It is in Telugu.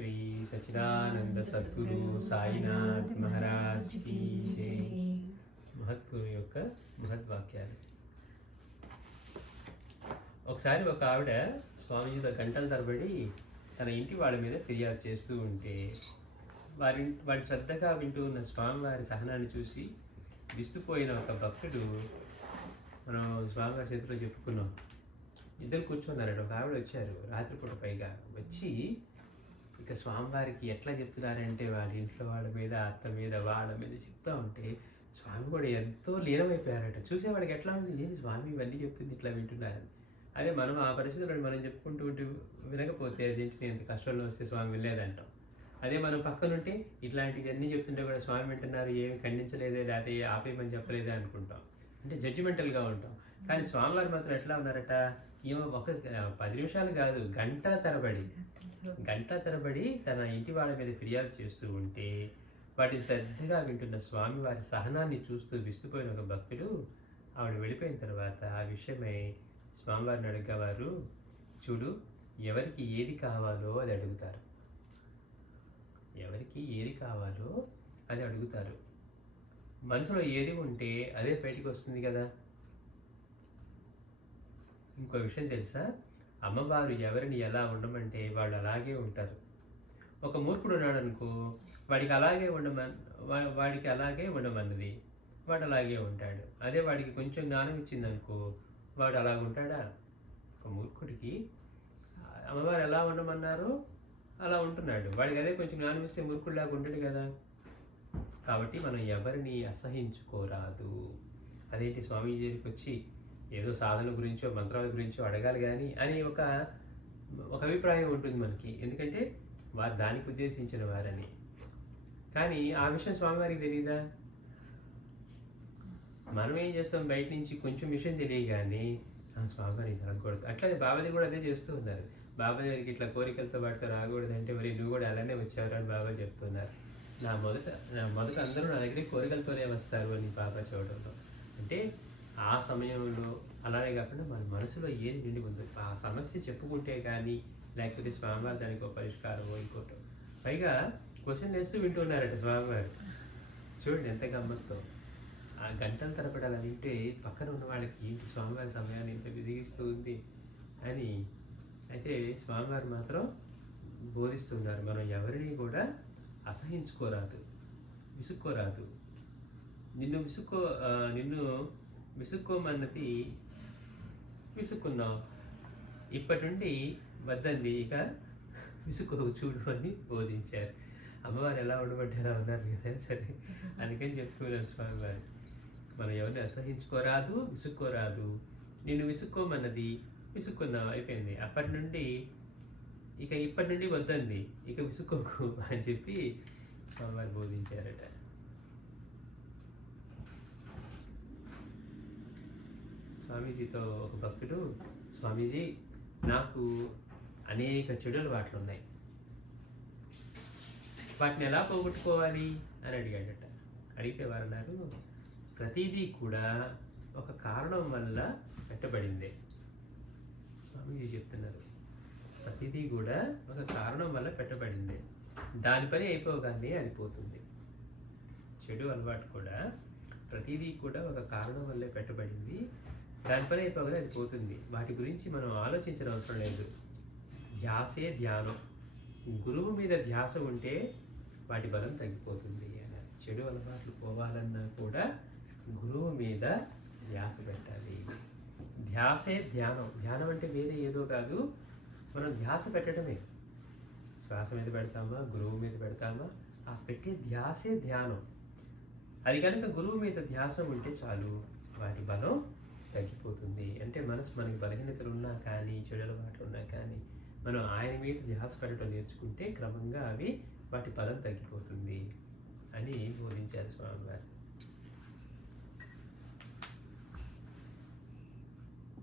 శ్రీ సచ్చిదానంద సద్గురు సాయినాథ్ మహారాజ్ కీ జై. మహద్గురు యొక్క మహద్వాక్యాలు. ఒకసారి ఒక ఆవిడ స్వామీజీతో గంటల తరబడి తన ఇంటి వాళ్ళ మీద ఫిర్యాదు చేస్తూ ఉంటే వాడి శ్రద్ధగా వింటూ ఉన్న స్వామివారి సహనాన్ని చూసి విస్తుపోయిన ఒక భక్తుడు, మనం స్వామివారి చేతిలో చెప్పుకున్నాం, ఇద్దరు కూర్చున్నారట. ఒక ఆవిడ వచ్చారు రాత్రిపూట, పైగా వచ్చి ఇక స్వామివారికి ఎట్లా చెప్తున్నారంటే వాళ్ళ ఇంట్లో వాళ్ళ మీద, అత్త మీద, వాళ్ళ మీద చెప్తా ఉంటే స్వామి కూడా ఎంతో లీనమైపోయారట. చూసేవాడికి ఎట్లా ఉంది, ఏంటి స్వామి ఇవన్నీ చెప్తుంది ఇట్లా వింటున్నారని. అదే మనం ఆ పరిస్థితుల్లో మనం చెప్పుకుంటూ ఉంటూ వినకపోతే అదేంటి ఎంత కష్టంలో వస్తే స్వామి వినలేదంటాం. అదే మనం పక్కనుంటే ఇట్లాంటివన్నీ చెప్తుంటే కూడా స్వామి వింటున్నారు, ఏమి ఖండించలేదే, లేకపోతే ఆపేయమని చెప్పలేదే అనుకుంటాం. అంటే జడ్జిమెంటల్గా ఉంటాం. కానీ స్వామివారు మాత్రం ఎట్లా ఉన్నారట, ఏమో ఒక 10 నిమిషాలు కాదు, గంటల తరబడి తన ఇంటి వాళ్ళ మీద ఫిర్యాదు చేస్తూ ఉంటే వాటిని శ్రద్ధగా వింటున్న స్వామివారి సహనాన్ని చూస్తూ విస్తుపోయిన ఒక భక్తుడు ఆవిడ వెళ్ళిపోయిన తర్వాత ఆ విషయమై స్వామివారిని అడిగేవారు, చూడు, ఎవరికి ఏది కావాలో అది అడుగుతారు, ఎవరికి ఏది కావాలో అది అడుగుతారు. మనసులో ఏది ఉంటే అదే బయటికి వస్తుంది కదా. ఇంకో విషయం తెలుసా, అమ్మవారు ఎవరిని ఎలా ఉండమంటే వాళ్ళు అలాగే ఉంటారు. ఒక మూర్ఖుడు ఉన్నాడు అనుకో, వాడికి అలాగే ఉండమన్నది, వాడు అలాగే ఉంటాడు. అదే వాడికి కొంచెం జ్ఞానం ఇచ్చిందనుకో, వాడు అలాగ ఉంటాడా? ఒక మూర్ఖుడికి అమ్మవారు ఎలా ఉండమన్నారో అలా ఉంటున్నాడు. వాడికి అదే కొంచెం జ్ఞానం ఇస్తే మూర్ఖుడిలాగా ఉంటాడు కదా. కాబట్టి మనం ఎవరిని అసహించుకోరాదు. అదేంటి స్వామీజీ దగ్గరికి వచ్చి ఏదో సాధన గురించో మంత్రాల గురించో అడగాలి కానీ అని ఒక అభిప్రాయం ఉంటుంది మనకి. ఎందుకంటే వారు దానికి ఉద్దేశించిన వారని. కానీ ఆ విషయం స్వామివారికి తెలియదా? మనం ఏం చేస్తాం, బయట నుంచి కొంచెం విషయం తెలియగానే స్వామివారి రాకూడదు. అట్లాగే బాబాజీ కూడా అదే చేస్తూ ఉన్నారు. బాబా దగ్గరికి ఇట్లా కోరికలతో వాటితో రాకూడదు అంటే, మరి నువ్వు కూడా అలానే వచ్చావు అని బాబా చెప్తున్నారు. నా మొదట అందరూ నా దగ్గరికి కోరికలతోనే వస్తారు అని బాబా చూడడంలో. అంటే ఆ సమయంలో అలానే కాకుండా మన మనసులో ఏది నిండి ఉంది, ఆ సమస్య చెప్పుకుంటే కానీ, లేకపోతే స్వామివారి దానికి ఒక పరిష్కారమో ఇంకోటో. పైగా క్వశ్చన్ వేస్తూ వింటున్నారట స్వామివారు. చూడండి ఎంత గమ్మత్తో. ఆ గంటల తరబడి అలా వింటే పక్కన ఉన్న వాళ్ళకి ఏంటి స్వామివారి సమయాన్ని ఇంత విసిగిస్తూ ఉంది అని. అయితే స్వామివారు మాత్రం బోధిస్తున్నారు, మనం ఎవరిని కూడా అసహించుకోరాదు, విసుక్కోరాదు. నిన్ను విసుక్కోమన్నది విసుక్కున్నావు, ఇప్పటి నుండి వద్దంది, ఇక విసుక్కోకు చూడు అని బోధించారు. అమ్మవారు ఎలా ఉండబడ్డారా ఉన్నారు కదా. సరే, అందుకని చెప్తున్నారు స్వామివారు, మనం ఎవరిని అసహించుకోరాదు, విసుక్కోరాదు. నిన్ను విసుక్కోమన్నది విసుక్కున్నావు, అయిపోయింది. ఇప్పటి నుండి వద్దంది, ఇక విసుక్కోకు అని చెప్పి స్వామివారు బోధించారట. స్వామీజీతో ఒక భక్తుడు, స్వామీజీ నాకు అనేక చెడు అలవాట్లు ఉన్నాయి, వాటిని ఎలా పోగొట్టుకోవాలి అని అడిగాడట. అడిగితే వారు అన్నారు, ప్రతిదీ కూడా ఒక కారణం వల్ల పెట్టబడిందే. స్వామీజీ చెప్తున్నారు, ప్రతిదీ కూడా ఒక కారణం వల్ల పెట్టబడిందే, దాని పని అయిపోగానే అది పోతుంది. చెడు అలవాటు కూడా ప్రతిదీ కూడా ఒక కారణం వల్లే పెట్టబడింది, దాని పని అయిపోగానే అది పోతుంది. వాటి గురించి మనం ఆలోచించిన అవసరం లేదు. ధ్యాసే ధ్యానం. గురువు మీద ధ్యాస ఉంటే వాటి బలం తగ్గిపోతుంది అన్నారు. చెడు అలవాట్లు పోవాలన్నా కూడా గురువు మీద ధ్యాస పెట్టాలి. ధ్యాసే ధ్యానం. ధ్యానం అంటే వేరే ఏదో కాదు, మనం ధ్యాస పెట్టడమే. శ్వాస మీద పెడతామా, గురువు మీద పెడతామా, ఆ పెట్టే ధ్యాసే ధ్యానం. అది కనుక గురువు మీద ధ్యాస ఉంటే చాలు, వాటి బలం తగ్గిపోతుంది. అంటే మనకి బలహీనతలు ఉన్నా కానీ, చెడు అలవాట్లు ఉన్నా కానీ, మనం ఆయన మీద ధ్యాస పెట్టడం నేర్చుకుంటే క్రమంగా వాటి బలం తగ్గిపోతుంది అని బోధించారు స్వామివారు.